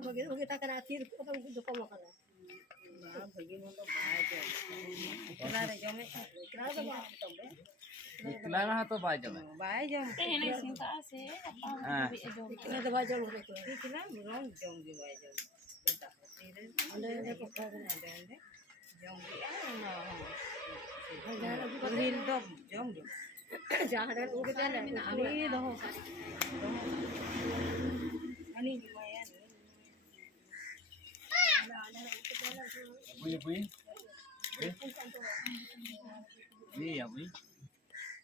begitu kita kena akhir kita mungkin juga makan. Kelana to baja में ini cinta sih हाँ Kita ada baca lu itu. Ada ada kok jangan ada lu kita ada. Ini dah. bui bui bui ya bui